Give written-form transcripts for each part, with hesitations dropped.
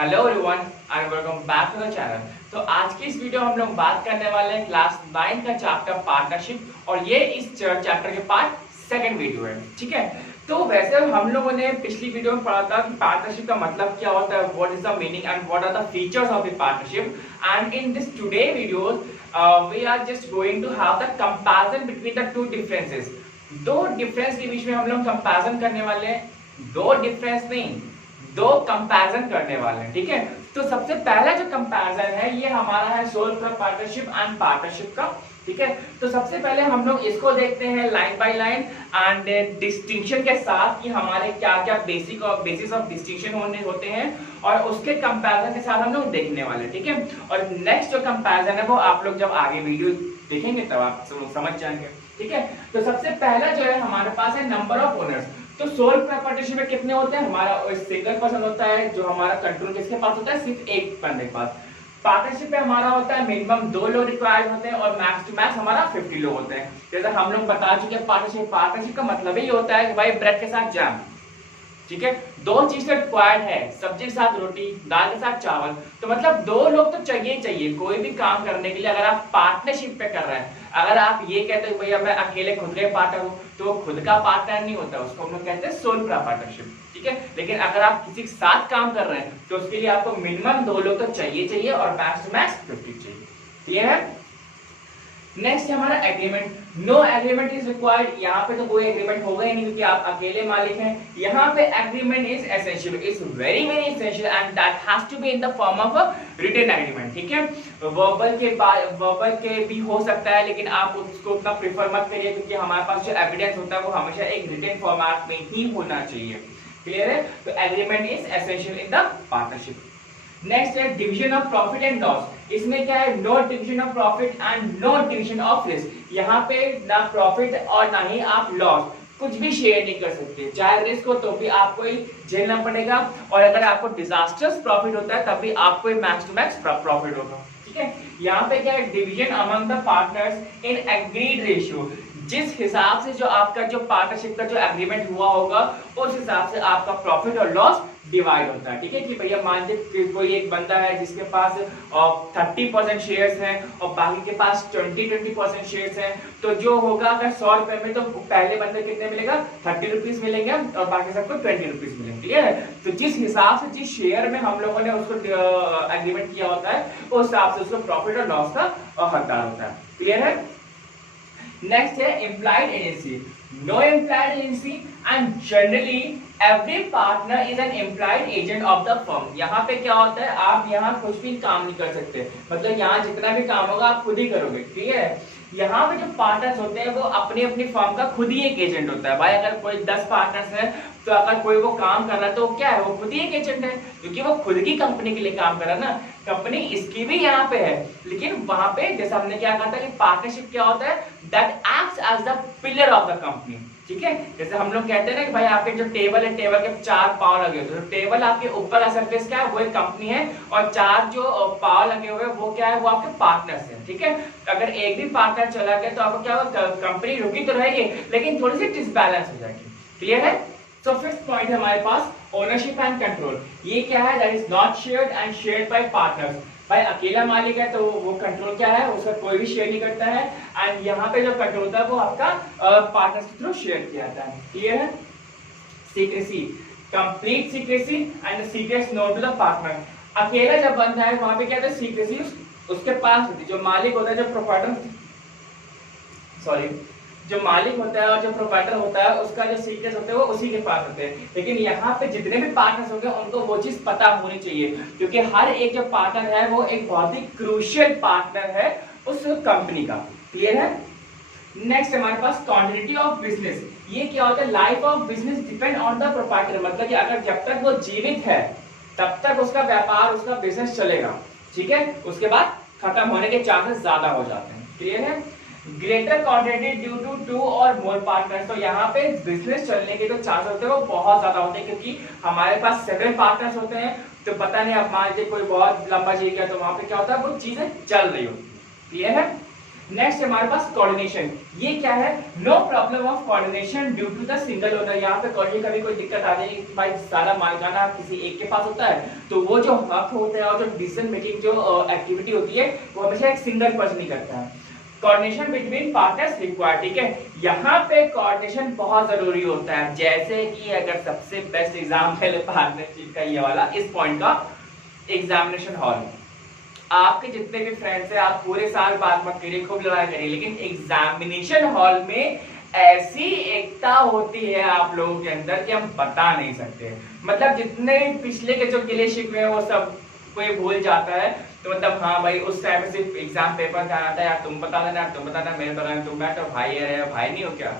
Hello everyone and welcome back to the channel. तो आज की इस वीडियो हम लोग बात करने वाले हैं क्लास 9 का चैप्टर पार्टनरशिप और ये इस चैप्टर के पार्ट सेकंड वीडियो है। ठीक है, तो वैसे हम लोगों ने पिछली वीडियो में पढ़ा था कि पार्टनरशिप का मतलब क्या होता है, what is the meaning and what are the features of the partnership. And in this today video we are just going to have the comparison between the two differences. दो डिफरेंस के बीच में हम लोग कंपैरिजन करने वाले हैं, दो डिफरेंस नहीं, दो कंपैरिजन करने वाले हैं। ठीक है, तो सबसे पहला जो कंपैरिजन है ये हमारा है सोल पार्टनरशिप एंड पार्टनरशिप का। ठीक है, तो सबसे पहले हम लोग इसको देखते हैं line by line and distinction के साथ कि हमारे क्या क्या बेसिक और बेसिस ऑफ डिस्टिंक्शन होते हैं और उसके कंपैरिजन के साथ हम लोग देखने वाले हैं। ठीक है, और नेक्स्ट जो कंपैरिजन है वो आप लोग जब आगे वीडियो देखेंगे तब आप समझ जाएंगे। ठीक है, तो सबसे पहला जो है हमारे पास है नंबर ऑफ ओनर्स। तो सोल पार्टनरशिप में कितने होते हैं, हमारा सिंगल पर्सन होता है जो हमारा कंट्रोल किसके पास होता है, सिर्फ एक बंदे के पास। पार्टनरशिप में हमारा होता है मिनिमम 2 लोग रिक्वायर्ड होते हैं और मैक्स टू मैक्स हमारा 50 लोग होते हैं। जैसे हम लोग बता चुके हैं पार्टनरशिप का मतलब ही होता है कि भाई ब्रेड के साथ जैम। ठीक है, दो चीज का रिक्वायर्ड है, सब्जी के साथ रोटी, दाल के साथ चावल, तो मतलब दो लोग तो चाहिए चाहिए कोई भी काम करने के लिए। अगर आप पार्टनरशिप पे कर रहे हैं, अगर आप ये कहते हैं भैया मैं अकेले खुद का पार्टनर हूं, तो वो खुद का पार्टनर नहीं होता, उसको हम लोग कहते हैं सोल पार्टनरशिप। ठीक है, लेकिन अगर आप किसी के साथ काम कर रहे हैं तो उसके लिए आपको मिनिमम 2 लोग तो चाहिए और मैक्स टू मैक्स 50 चाहिए। क्लियर है? नेक्स्ट है हमारा agreement. No agreement is required. यहाँ पे तो कोई एग्रीमेंट होगा ही नहीं क्योंकि आप अकेले मालिक हैं। यहाँ पे agreement is essential, is very very essential and that has to be in the form of a written agreement. ठीक है, वर्बल के भी हो सकता है लेकिन आप उसको उतना प्रेफर मत करिए क्योंकि हमारे पास जो एविडेंस होता है वो हमेशा एक रिटन फॉर्मेट में ही होना चाहिए। क्लियर है? तो agreement is essential in the partnership. Next है division of profit and loss. इसमें क्या है, no division of profit and no division of risk. यहाँ पे ना प्रॉफिट और ना ही आप लॉस, कुछ भी शेयर नहीं कर सकते। चाहे रिस्क हो तो भी आपको ही झेलना पड़ेगा और अगर आपको डिजास्टर्स प्रॉफिट होता है तब भी आपको ही मैक्स टू मैक्स प्रॉफिट होगा। ठीक है, यहाँ पे क्या है, division among the partners in agreed ratio. जिस हिसाब से जो आपका जो पार्टनरशिप का जो एग्रीमेंट हुआ होगा उस हिसाब से आपका प्रॉफिट और लॉस डिवाइड होता है। ठीक है, कि भैया मान लीजिए कोई एक बंदा है जिसके पास 30% शेयर्स हैं और बाकी के पास 20% शेयर्स हैं, तो जो होगा अगर 100 रुपए में तो पहले बंदे कितने मिलेगा, 30 रुपीज मिलेंगे और बाकी सबको 20 रुपीज मिलेंगे। क्लियर है? तो जिस हिसाब से जिस शेयर में हम लोगों ने उसको एग्रीमेंट किया होता है उस हिसाब से उसको प्रॉफिट और लॉस का हकदार होता है। क्लियर है? नेक्स्ट है implied agency. No implied agency and generally every partner is an implied agent of the firm. यहाँ पे क्या होता है, आप यहाँ कुछ भी काम नहीं कर सकते, मतलब यहाँ जितना भी काम होगा आप खुद ही करोगे। ठीक है, यहाँ पे जो पार्टनर्स होते हैं वो अपनी अपनी फर्म का खुद ही एक एजेंट होता है। भाई अगर कोई 10 पार्टनर्स है तो अगर कोई वो काम कर रहा है तो क्या है, वो खुद ही एक एजेंट है क्योंकि वो खुद की कंपनी के लिए काम कर रहा है ना। कंपनी इसकी भी यहाँ पे है लेकिन वहां पे जैसे हमने क्या कहा था कि पार्टनरशिप क्या होता है, that acts as the pillar of the company. ठीक है, जैसे हम लोग कहते हैं ना कि भाई आपके जो टेबल है, टेबल के 4 पाव लगे होते हैं, तो टेबल आपके ऊपर का सरफेस क्या है, वो एक कंपनी है और 4 जो पाव लगे हुए हैं वो क्या है, वो आपके पार्टनर्स हैं। ठीक है, अगर एक भी पार्टनर चला गया तो आपको क्या होगा, कंपनी रुकी तो रहेगी लेकिन थोड़ी सी डिसबैलेंस हो जाएगी। क्लियर है? तो फिफ्थ पॉइंट है हमारे पास ओनरशिप एंड कंट्रोल। ये क्या है, that is not shared and shared by partners. भाई अकेला मालिक है तो वो कंट्रोल क्या है, उसका कोई भी शेयर नहीं करता है एंड यहाँ पे जो कंट्रोल होता है वो आपका पार्टनर्स के थ्रू शेयर किया जाता है। क्लियर है? Secrecy, complete secrecy and secrets known to the partner. अकेला जब बंदा है वहां पे क्या होता है, सीक्रेसी उसके पास होती है। जो मालिक होता है, जो प्रोप्राइटर जो मालिक होता है और जो प्रोप्राइटर होता है उसका जो सीक्रेट्स होते हैं वो उसी के पास होते हैं। लेकिन यहाँ पे जितने भी पार्टनर्स होंगे उनको वो चीज पता होनी चाहिए क्योंकि हर एक जो पार्टनर है वो एक बहुत ही क्रूशियल पार्टनर है उस कंपनी का। क्लियर है? नेक्स्ट हमारे पास क्वांटिटी ऑफ बिजनेस। ये क्या होता है, life of business depend on the proprietor. मतलब कि अगर जब तक वो जीवित है तब तक उसका व्यापार, उसका बिजनेस चलेगा। ठीक है, उसके बाद खत्म होने के चांसेस ज्यादा हो जाते हैं। क्लियर है? ग्रेटर क्वांटिटी ड्यू टू 2 और मोर पार्टनर्स। तो यहाँ पे बिजनेस चलने के जो चांस होते हैं वो बहुत ज्यादा होते हैं क्योंकि हमारे पास 7 पार्टनर्स होते हैं। तो पता नहीं अब मान लीजिए कोई बहुत लंबा चीज गया तो वहां पे क्या होता है, वो चीजें चल रही होती है। क्लियर है? नेक्स्ट हमारे पास कोऑर्डिनेशन, ये क्या है, no problem of coordination due to the single owner. यहाँ पे कभी कोई दिक्कत आ जाएगी कि भाई सारा मालिकाना किसी एक के पास होता है, तो वो जो हक होता है और जो डिसीजन मेकिंग जो एक्टिविटी होती है वो हमेशा एक सिंगल पर्सन ही करता है। कोऑर्डिनेशन बिटवीन पार्टनर्स रिक्वायर्ड, ठीक है, यहाँ पे कोऑर्डिनेशन बहुत जरूरी होता है। जैसे कि अगर सबसे बेस्ट एग्जाम्पल है पार्टनरशिप का ये वाला, इस पॉइंट का, एग्जामिनेशन हॉल। आपके जितने भी फ्रेंड्स हैं, आप पूरे साल बात मत करिए, खूब लड़ाई करिए, लेकिन एग्जामिनेशन हॉल में ऐसी एकता होती है आप लोगों के अंदर कि हम बता नहीं सकते। मतलब जितने पिछले के जो गिले शिकवे वो सब कोई भूल जाता है। तो मतलब हाँ भाई, उस टाइम में सिर्फ एग्जाम पेपर का आता है, यार तुम बता देना, तुम बता देना, मेरे बता, तुम मैं तो भाई है, भाई नहीं हो क्या,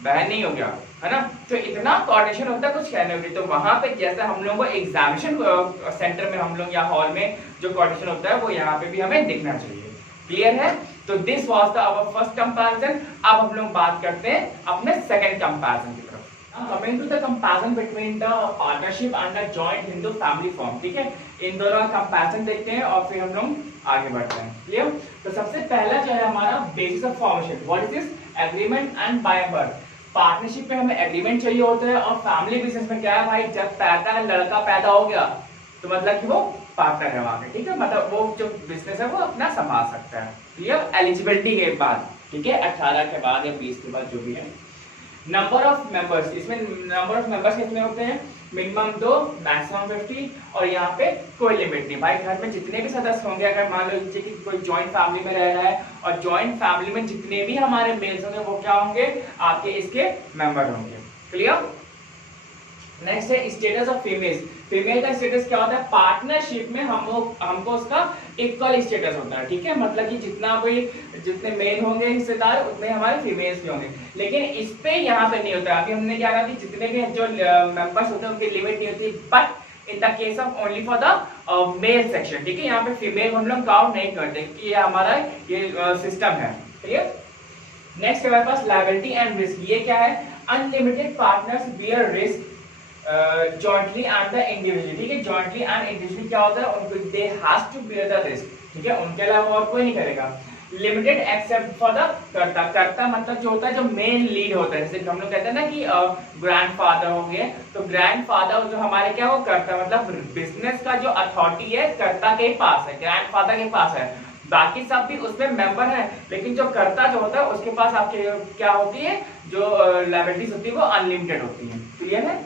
बहन नहीं हो क्या, है ना। तो इतना कोऑर्डिनेशन होता है, कुछ कहने होगी। तो वहां पे जैसे हम लोगों को एग्जामिनेशन सेंटर में हम लोग या हॉल में जो कोऑर्डिनेशन होता है वो यहाँ पे भी हमें दिखना चाहिए। क्लियर है। तो this was the our first comparison. अब हम लोग बात करते हैं अपने सेकंड कंपैरिजन की तरफ। Coming to the comparison between the partnership and the joint Hindu family form, ठीक है, इन दोनों का कंपैरिजन देखते हैं और फिर हम लोग आगे बढ़ते हैं। क्लियर। तो सबसे पहला जो है हमारा basis of formation, what is this, agreement and by birth. Partnership में हमें एग्रीमेंट चाहिए होता है, और फैमिली बिजनेस में क्या है भाई, जब लड़का पैदा हो गया तो मतलब कि वो पार्टनर है वहां पे, ठीक है, मतलब वो जो बिजनेस है वो अपना संभाल सकता है। क्लियर। एलिजिबिलिटी के बाद, ठीक है, 18 के बाद या 20 के बाद जो भी है। नंबर ऑफ मेंबर्स, इसमें नंबर ऑफ मेंबर्स कितने होते हैं, मिनिमम 2, मैक्सिमम 50, और यहाँ पे कोई लिमिट नहीं। भाई घर में जितने भी सदस्य होंगे, अगर मान लीजिए कि कोई जॉइंट फैमिली में रह रहा है और जॉइंट फैमिली में जितने भी हमारे मेल्स होंगे वो क्या होंगे, आपके इसके मेंबर होंगे। क्लियर। नेक्स्ट है स्टेटस ऑफ फीमेल्स। फीमेल का स्टेटस क्या होता है, पार्टनरशिप में हमको उसका इक्वल स्टेटस होता है, ठीक है, मतलब कि जितने मेल होंगे हिस्सेदार उतने हमारे फीमेल्स भी होंगे। लेकिन इस पे यहाँ पे नहीं होता। अभी हमने क्या कहा कि जितने भी जो मेंबर्स होते हैं उनकी लिमिट नहीं होती, but in the case of only for the male section, ठीक है, यहाँ पे फीमेल हम लोग काउंट नहीं करते कि ये हमारा ये सिस्टम है। क्लियर। नेक्स्ट हमारे पास लायबिलिटी एंड रिस्क। ये क्या है, unlimited partners bear risk jointly and the individually, ठीक है, जॉइंटली एंड इंडिविजुअली क्या होता है, उनको they has to bear the risk, ठीक है, उनके अलावा और कोई नहीं करेगा। लिमिटेड एक्सेप्ट फॉर द कर्ता। कर्ता मतलब जो होता है जो मेन लीड होता है, जैसे हम लोग कहते हैं ना कि ग्रैंडफादर होंगे, तो ग्रैंडफादर जो हमारे क्या वो कर्ता, मतलब बिजनेस का जो अथॉरिटी है कर्ता के पास है, ग्रैंडफादर के पास है। बाकी सब भी उसमें मेंबर है, लेकिन जो कर्ता जो होता है उसके पास आपके क्या होती है, जो लायबिलिटीज होती है वो अनलिमिटेड होती है। क्लियर है।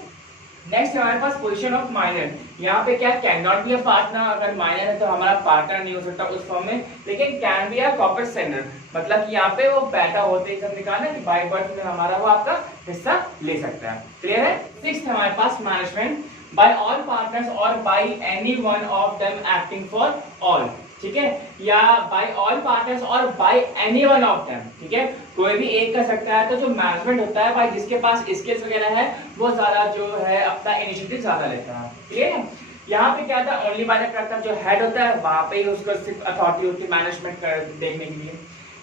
नेक्स्ट हमारे पास पोजीशन ऑफ माइनर। यहाँ पे क्या, can not be a partner, अगर माइनर है तो हमारा पार्टनर नहीं हो सकता उस फॉर्म में, लेकिन can be a corporate sender, मतलब कि यहाँ पे वो पैदा होते ही सब निकालना कि बाय बर्थ में हमारा वो आपका हिस्सा ले सकता है। क्लियर है। सिक्स्थ हमारे पास मैनेजमेंट, बाय ऑल पार्टनर्स और by any one of them acting for all, ठीक है, या बाय ऑल पार्टनर्स और by any one of them, ठीक है, कोई भी एक कर सकता है। तो जो मैनेजमेंट होता है भाई, जिसके पास स्किल्स वगैरह है वो ज्यादा जो है अपना इनिशिएटिव ज्यादा लेता है। क्लियर है। यहाँ पे क्या था, ओनली बाय द कर्ता, जो हेड होता है वहां पे ही उसको सिर्फ अथॉरिटी होती है मैनेजमेंट देखने के लिए।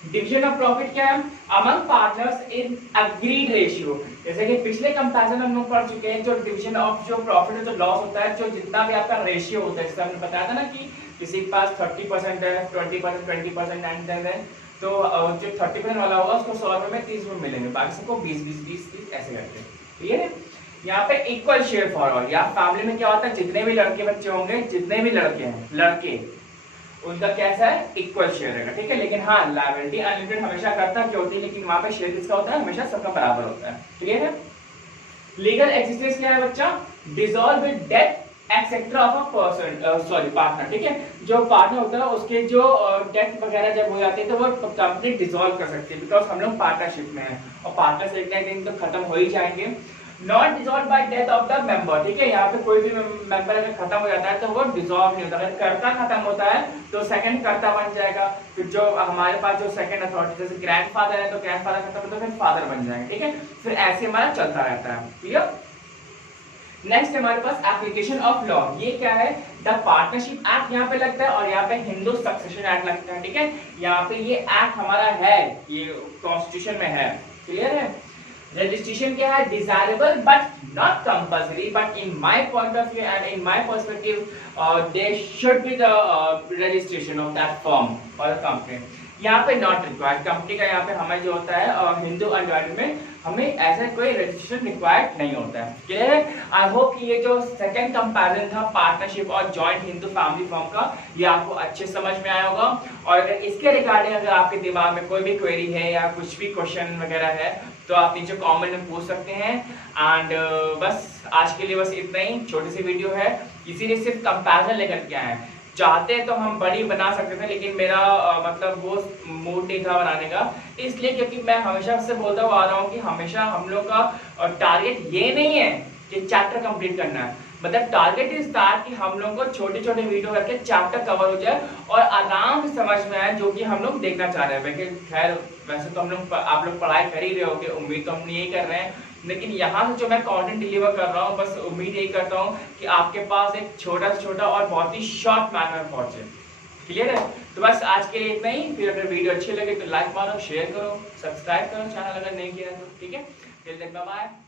डिवीजन ऑफ प्रॉफिट क्या है, among partners in agreed ratio. जैसे कि पिछले कंपैरिजन हम लोग पढ़ चुके हैं, जो डिवीजन ऑफ जो प्रॉफिट और जो लॉस होता है, जो जितना भी आपका रेशियो होता है, जैसे हमने बताया था ना कि किसी के पास 30% है, 20%, 20% एंड देन तो जो 30% वाला होगा उसको 100 रुपए में 30 रुपए मिलेंगे, बाकी सबको 20 ऐसे करते हैं। ठीक है। यहाँ पे इक्वल शेयर फॉर ऑल। यहाँ फैमिली में क्या होता है, जितने भी लड़के बच्चे होंगे, जितने भी लड़के हैं, लड़के उनका कैसा है, इक्वल शेयर रहेगा। ठीक है। लेकिन हाँ, लायबिलिटी अनलिमिटेड हमेशा करता क्यों होती है, लेकिन वहां पे शेयर किसका होता है, हमेशा सबका बराबर होता है। क्लियर है। लीगल एक्सिस्टेंस क्या है बच्चा, dissolve with death etcetera of a person, partner. ठीक है। जो पार्टनर होता है उसके जो डेथ वगैरह जब हो जाती है तो वो कंपनी डिसॉल्व कर सकती है, बिकॉज हम लोग पार्टनरशिप में हैं और पार्टनर्स एक ना एक दिन तो खत्म हो ही जाएंगे। Not dissolve bye death of the member. ठीक है। यहाँ पे कोई भी मेंबर अगर खत्म हो जाता है तो वो डिसॉल्व नहीं होता। अगर कर्ता खत्म होता है तो सेकंड कर्ता बन जाएगा। फिर जो हमारे पास जो सेकंड अथॉरिटी, जैसे ग्रैंडफादर है तो ग्रैंडफादर खत्म होता है तो फिर फादर बन जाएंगे। ठीक है। फिर ऐसे हमारा चलता रहता है। क्लियर। नेक्स्ट हमारे पास एप्लीकेशन ऑफ लॉ। ये क्या है, द पार्टनरशिप एक्ट यहाँ पे लगता है और यहाँ पे हिंदू सक्सेशन एक्ट लगता है। ठीक है। यहाँ पे ये एक्ट हमारा है, ये कॉन्स्टिट्यूशन में है। क्लियर है। रजिस्ट्रेशन क्या है, desirable but not compulsory, but in my point of view and in my perspective there should be the registration of that firm और कंपनी। यहाँ पे नॉट रिक्वायर्ड, कंपनी का यहाँ पे हमें जो होता है हिंदू एनवायरमेंट में हमें ऐसा कोई रजिस्ट्रेशन रिक्वायर्ड नहीं होता है। क्लियर है? आई होप कि ये जो सेकंड कंपैरिजन था पार्टनरशिप और जॉइंट हिंदू फैमिली फॉर्म का, ये आपको अच्छे समझ में आया होगा। और अगर इसके रिगार्डिंग अगर आपके दिमाग में कोई भी क्वेरी है या कुछ भी क्वेश्चन वगैरह है तो आप नीचे कमेंट में पूछ सकते हैं। एंड बस आज के लिए बस इतना ही, छोटी सी वीडियो है, इसीलिए सिर्फ कंपैरिजन लेकर के आए हैं। चाहते तो हम बड़ी बना सकते थे, लेकिन मेरा मतलब वो मूड नहीं था बनाने का, इसलिए क्योंकि मैं हमेशा से बोलता हुआ आ रहा हूँ कि हमेशा हम लोग का टारगेट ये नहीं है कि चैप्टर कंप्लीट करना है, मतलब टारगेट इस दैट कि हम लोग को छोटे छोटे वीडियो करके चैप्टर कवर हो जाए और आराम से समझ में आए जो कि हम लोग देखना चाह रहे हैं। खैर वैसे तो हम लोग आप लोग पढ़ाई कर ही रहे होगे, उम्मीद तो हम यही कर रहे हैं, लेकिन यहाँ से जो मैं कंटेंट डिलीवर कर रहा हूँ बस उम्मीद यही करता हूँ कि आपके पास एक छोटा से छोटा और बहुत ही शॉर्ट मैनर में पहुंचे। क्लियर है? तो बस आज के लिए इतना ही। फिर अगर वीडियो अच्छी लगे तो लाइक मारो, शेयर करो, सब्सक्राइब करो चैनल अगर नहीं किया तो। ठीक है, फिर बाय बाय।